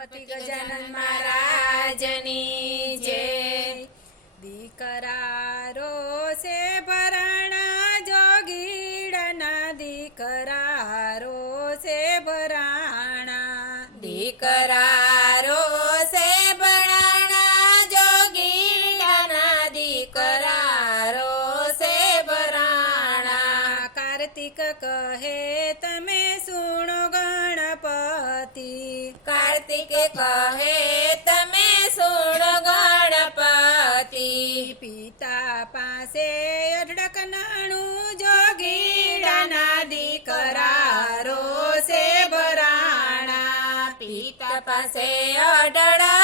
ગણપતિ ગજાનન મહારાજની કાર્તિક કહે તમે સુણો ગણપતિ. કાર્તિક કહે તમે સુણો ગણપતિ. પિતા પાસે અઢળક નાણું જોગીડાના દીકરા રોષે ભરાણા પિતા પાસે અઢળક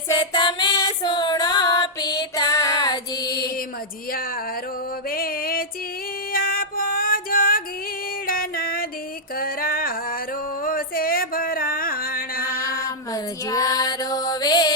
છે તમે સુણો પિતાજી. મજિયારો વેચી આપો જોગીડાના દીકરા રોસે ભરાણા. મરજિયારો વેચી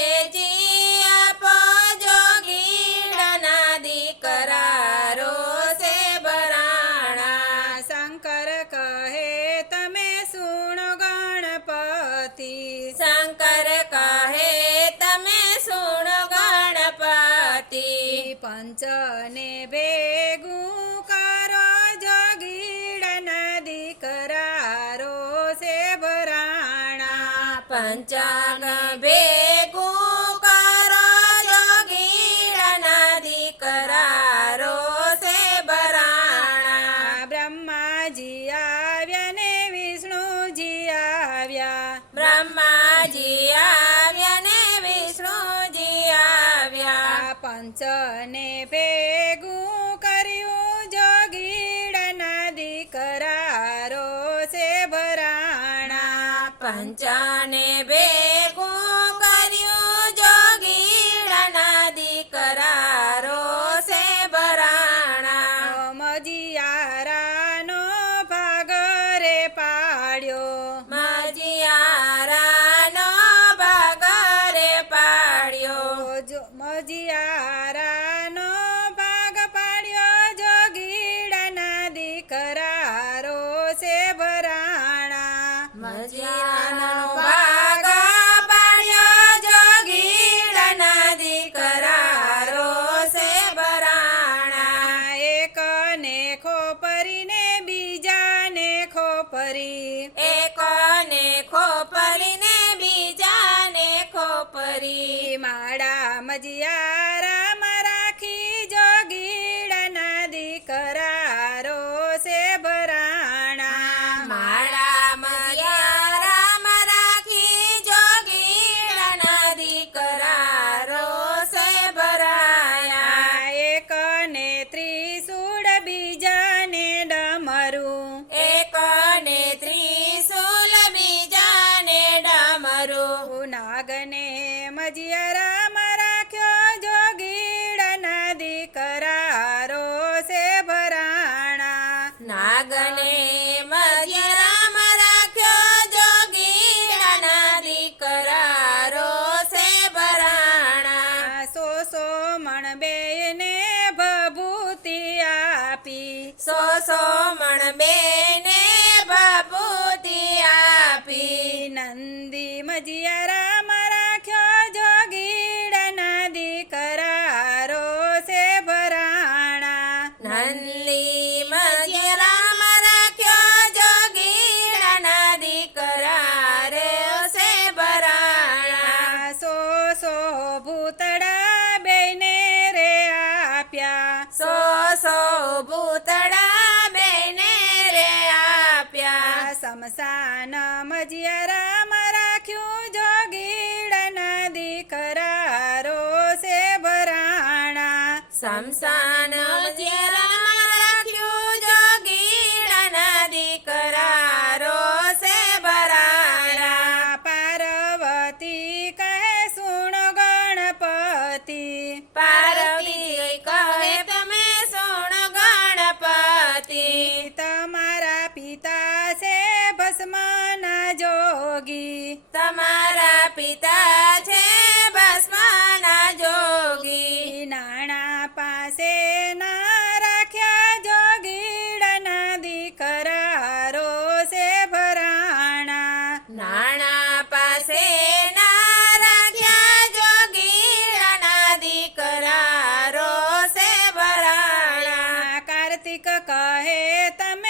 પંચાંગ ભેગું કરો જોગીડાના દીકરા રોસે બરાણા. બ્રહ્માજી આવ્યા ને વિષ્ણુજી આવ્યા. બ્રહ્માજી આવ્યા ને વિષ્ણુજી આવ્યા. પંચને ભેગું ભરાણા મજિયાનો ભાગ રાખ્યો જોગીડાના દીકરા રોસે ભરાણા. નાગને મધ્યરામ રાખ્યો જોગીડાના દીકરા રોસે ભરાણા. સો સો મણ બેને ભભૂતિ આપી. સો સો મણ બેને સો ભૂતડા બેને રે આપ્યા. સમસાન મજિયારામાં રાખ્યું જોગીડાના દીકરા રોસે ભરાણા. સમસાન જેરામાં તમારા પિતા છે ભસ્માના જોગી. નાણા પાસે ના રાખ્યા જોગીડના દીકરા સે ભરાણા. નાણા પાસે ના રાખ્યા જોગીડના દીકરા રોષે ભરાણા. કાર્તિક કહે તમે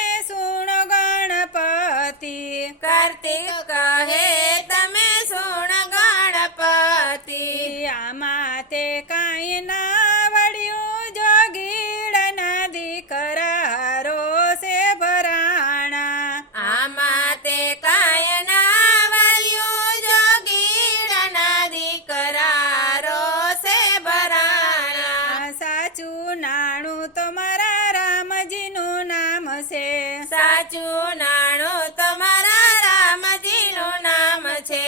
આમાં તે કાંઈ ના વળ્યું જોગીડના દીકરા રોષે ભરાણા. આમાં તે કાંઈ ના વળ્યું જોગીડના દીકરા રોષે ભરાણા. આ સાચું નાણું તો મારા રામજીનું નામ છે. સાચું નાણું તમારા રામજીનું નામ છે.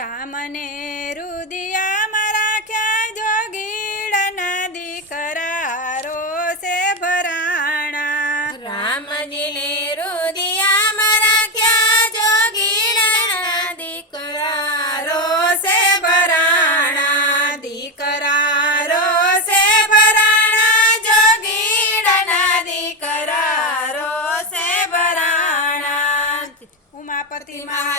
રામને રુદિયામાં partir más